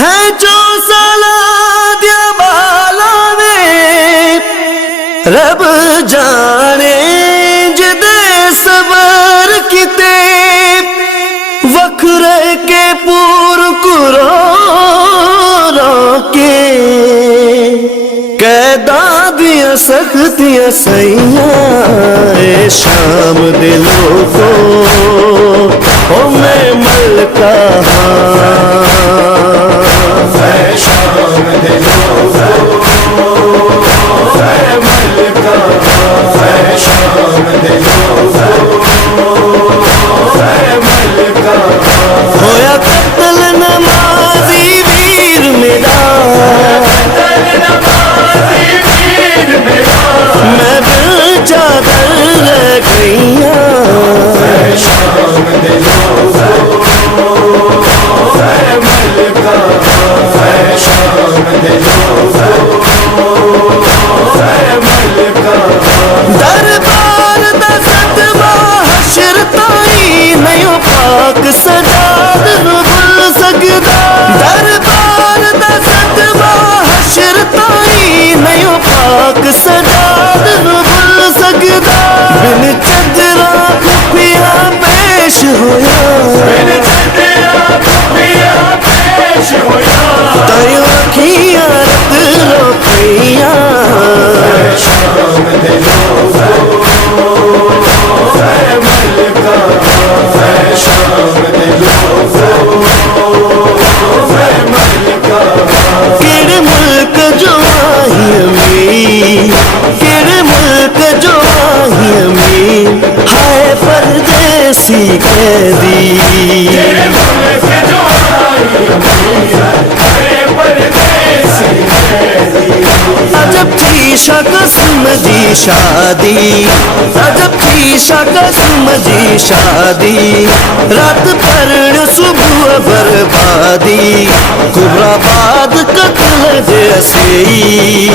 ہے جو سالہ دیا بالا میں رب جانے جدے صبر کتے وکھرے کے پور قرآن کے قیداں دیا سختیاں سیاں شام دلوں کو او میں ملکہ ہویا قتل نمازی ویر میرا میں دل چادر رہ گئیاں دربار دا صدمہ حشر تائی نیو پاک سجاد نو بھول سکدا دربار دا صدمہ حشر تائی نیو پاک سجاد نو بھول سکدا بن چدرا کھپیا پیش ہویا تیو اکھیاں رت رو پئیاں کیڑے ملک جو آئی امیر کیڑے ملک جو آئی امیر ہائے پردیسی قیدی عجب تھی شقسم جی شادی عجب تھی شقسم جی شادی رات پرڑ صبح بربادی کبرآباد قتل جیسی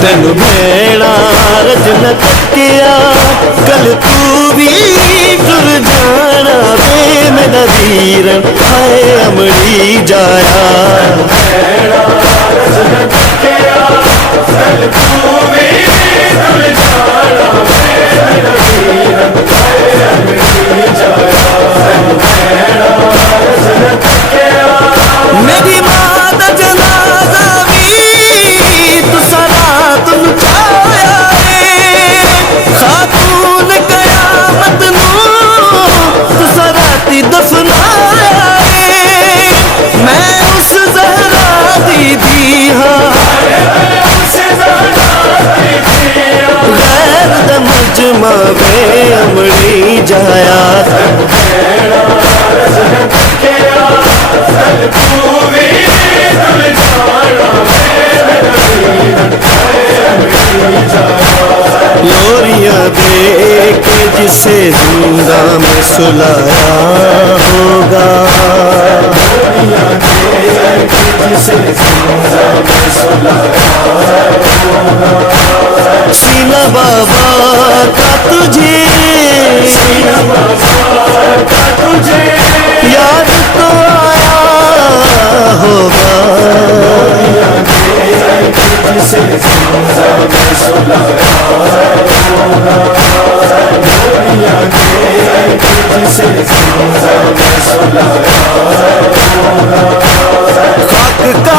تین بھیڑا رج نہ تکیا کل تو بھی ٹر جانا بے میں نذیر ہائے امڑی جایا میری ماں دا جنازہ بھی تو سرات نچایا خاتون قیامت نو تو سراتی دفنایا میں اس زہرا دی ہاں غیر دا مجمع بے امڑی جایا لوریاں دے کے جسے زندہ میں سلایا ہوگا سینہ بابا کا تجھے یاد تو آیا ہوگا خاک کا